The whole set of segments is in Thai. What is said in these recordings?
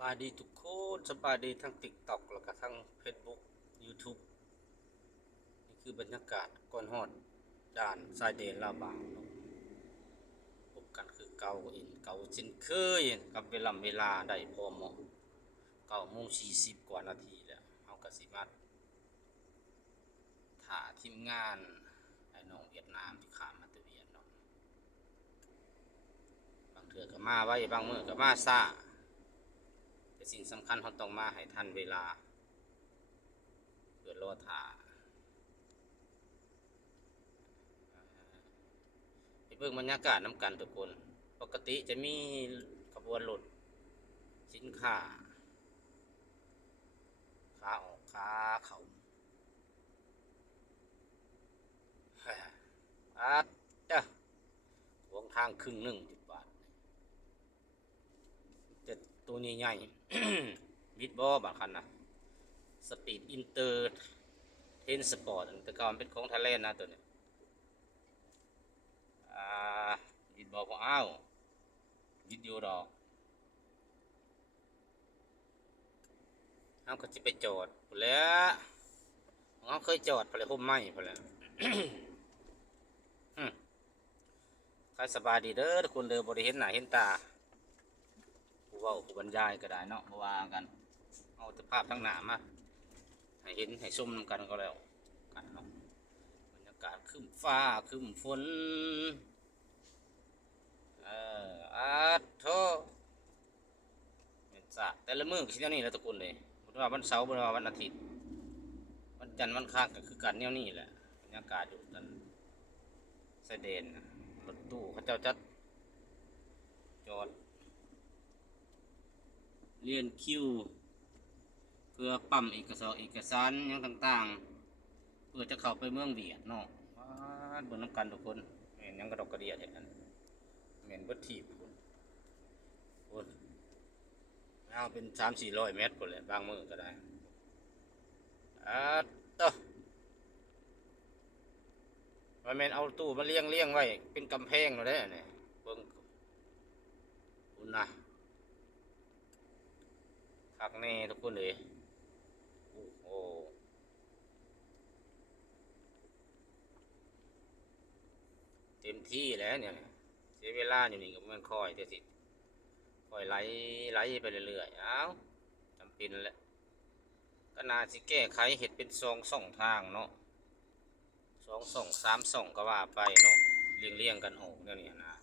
บายดีทุกคนสบายดีทั้ง TikTok แล้วก็ทั้ง Facebook YouTube นี่คือบรรยากาศก่อนฮอดด่านชายแดนลาวบางเนาะพบกันคือเก่าอินเก่าเช่นเคยกับเวลาได้พอเหมาะ9:40กว่านาทีแล้วเฮาก็สิมาถ่าทีมงานไอ้น้องเวียดนามที่ข้ามมาแต่เวียดเนาะบางเทื่อก็มาไว้บางมื้อก็มาช้าแต่สิ่งสำคัญเราต้องมาให้ทันเวลาเพื่อรอถ่าไปเบิ่งบรรยากาศน้ำกันทุกคนปกติจะมีขบวนรถสินค้าขาออกขาเข้าอาจ้ะหวงทางครึ่งหนึ่ง10 บาทแต่ตัวนี้ใหญ่บิดบอบางคันนะสปีดอินเตอร์เทนสปอร์ตแต่ก่อนเป็นของไทยแลนด์นะตัวนี้บิดบอของอ้าวบิดอยู่ดอกเขาก็จะไปจอดพอแล้วเขาเคยจอดพอแล้วห่มไหมพอแล้วใครสบายดีเด้อทุกคนเด้อบริเห็นหน้าเห็นตาผู้เว้าผู้บรรยายก็ได้เนาะเพราะว่ากันเอาแต่ภาพทั้งหน้ามาให้เห็นให้ชมกันก็แล้วกันเนาะบรรยากาศครึ้มฟ้าครึ้มฝนโทเป็นซะแต่ละมื้อก็สิแนวนี้แหละทุกคนเลยบ่ว่าวันเสาร์บ่ว่าวันอาทิตย์วันจันทร์วันอังคารก็คือกันแนวนี้แหละบรรยากาศอยู่นั่นชายแดนรถตู้เขาเจ้าจัดจอดเรียนคิวเพื่อปั๊มเอกสารหยังต่างๆเพื่อจะเข้าไปเมืองเวียดเนาะเบิ่งนำกันทุกคนแม่นหยังกระดอกกระเดียเฮ็ดนั่นแม่นเบิดที่พุ่นเอาเป็น300-400 เมตรพุ่นแหละบางมื้อก็ได้อ่าต่อว่าแม่นเอาตู้มาเลี้ยงไว้เป็นกำแพงเนาะเด้อนี่เบิ่งพุ่นนะคักแน่ทุกคนเลยโอ้โหเต็มที่แล้วเนี่ยเสียเวลาอยู่นี่ก็มันคอยแต่สิคอยไหลไปเรื่อยๆเอ้าจำเป็นแหละก็น่าสิแก้ไขเห็ดเป็น2 ช่องทางเนาะ2 ช่อง3 ช่องก็ว่าไปเนาะเลี้ยงกันออกเดี๋ยวนี้นะ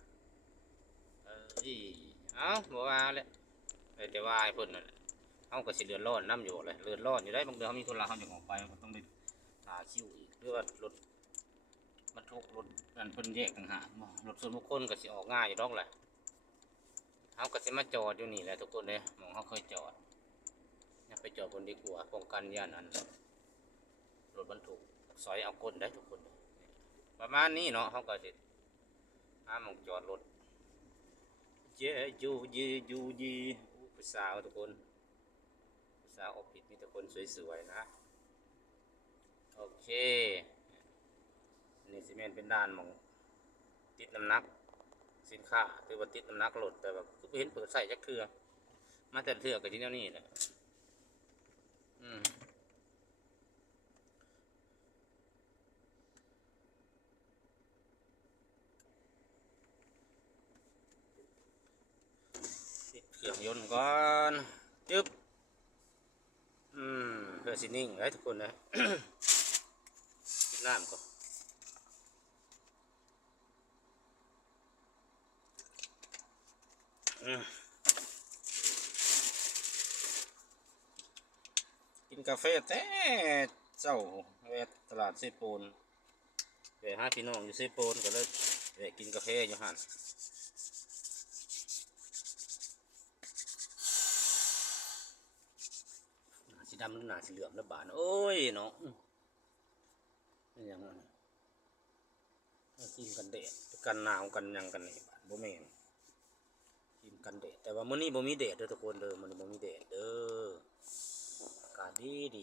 เอ้าบ่ว่าแหละแต่ว่าให้เพิ่นนั่นแหละเฮาก็สิเดือดร้อนนำอยู่เลยเดือดร้อนอยู่ได้บางเดือนเฮามีธุระเฮาอยากออกไปก็ต้องได้หาคิวอีกหรือว่ารถบรรทุกรถนั่นเพิ่นแยกต่างหากบ่รถส่วนบุคคลก็สิออกง่ายอยู่ดอกแหละเฮาก็สิมาจอดอยู่นี่แหละทุกคนเด้หม้องเฮาเคยจอดอย่าไปจอดบนดีกว่าป้องกันย่านอันรถบรรทุกสอยเอาก้นได้ทุกคนประมาณนี้เนาะเฮาก็สิหาหม้องจอดรถเจอยู่ผู้สาวทุกคนผู้สาวออฟฟิศมีแต่คนสวยๆนะโอเคนี่สิแม่นเป็นด้านหม้องติดน้ำหนักสินค้าถือว่าติดน้ำหนักรถแต่แบบคือบ่เห็นเปิดใส่จักเทื่อมาแต่เทื่อก็ที่แนวนี้แหละอืมติดเครื่องยนต์ก่อนจึ๊บเพื่อสินิ่งไว้ทุกคนนะกินน้ำก่อนกินกาแฟแต่เจ้าแวะตลาดเซโปนแวะหาพี่น้องอยู่เซโปนก็เลยแวะกินกาแฟอยู่หันสีดำหรือหนาสีเหลืองแล้วบานโอ้ยเนาะนี่ยังไงกินกันแดดกันหนาวกันยังกันนี่บานบ่แม่นกินกันแดดแต่ว่ามื้อนี้บ่มีแดดเด้อทุกคนเด้อมื้อนี้บ่มีแดดเด้ออากาศดีเ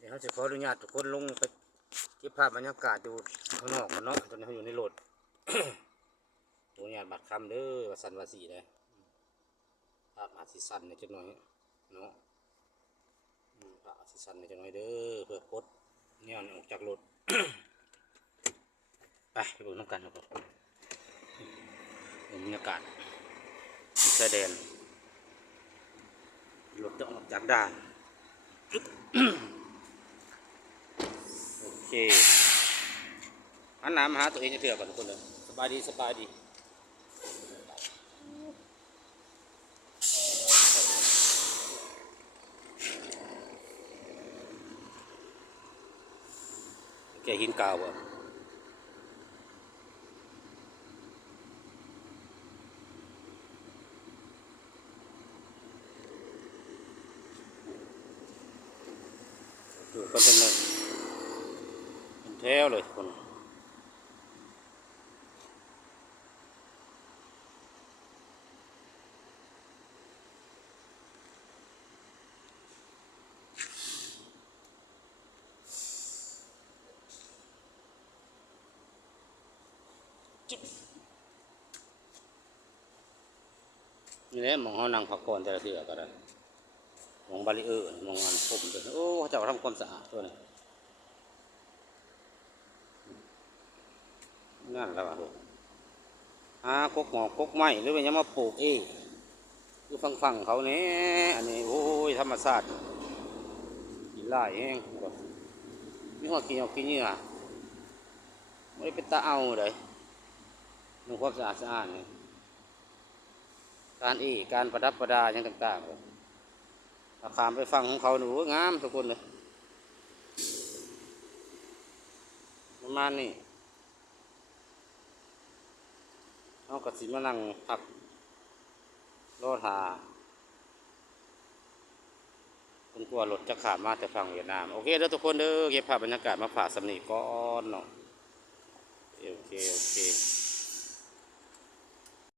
ดี๋ยวเขาจะขออนุญาตทุกคนลงไปเก็บภาพบรรยากาศอยู่ข้างนอกกันเนาะตอนนี้เขาอยู่ในรถ ขออนุญาตบัตรคำเด้อว่าสันว่าสีเลย ภาพอาจสิสั้นในจักหน่อยเนาะภาพอาจสิสั้นในจักหน่อยเด้อเพื่อปลดเนี่ยออกจากรถ ไปเบิ่งน้ำกันครับผมบรรยากาศชายแดนรถจะออกจากด่าน โอเคหันหน้ามาหาตัวเองจะเถื่อก่อนทุกคนเลยสบายดีสบายดีแกหินกาวบ่อยู่ก็เป็นเลยเป็นแถวเลยทุกคนนี่แหละมองเขานั่งพักผ่อนแต่ละเถื่อก็ได้มองบาริเออร์มองงานผมเลยโอ้เจ้าทำความสะอาดตัวนี้งานแล้วอ่ะกกหมอกกกไม้หรือว่ายังมาปลูกคือฟังเขาเนี่ยอันนี้โอ้ยธรรมชาติกินไล่แห้งมีหัวกินเอากินเหงื่อไม่ได้เป็นตาเอาเลยทำความสะอาดเนี่ยการประดับประดาอย่างต่างๆเลยราคาไปฟังของเขาหนูงามทุกคนเลยประมาณนี้เอากระสิมานั่งพักรอทาคนกลัวรถจะขาดมาแต่ฟังเวียดนามโอเคเด้อทุกคนเด้อเก็บภาพบรรยากาศมาฝากสำนีก่อนเนาะโอเค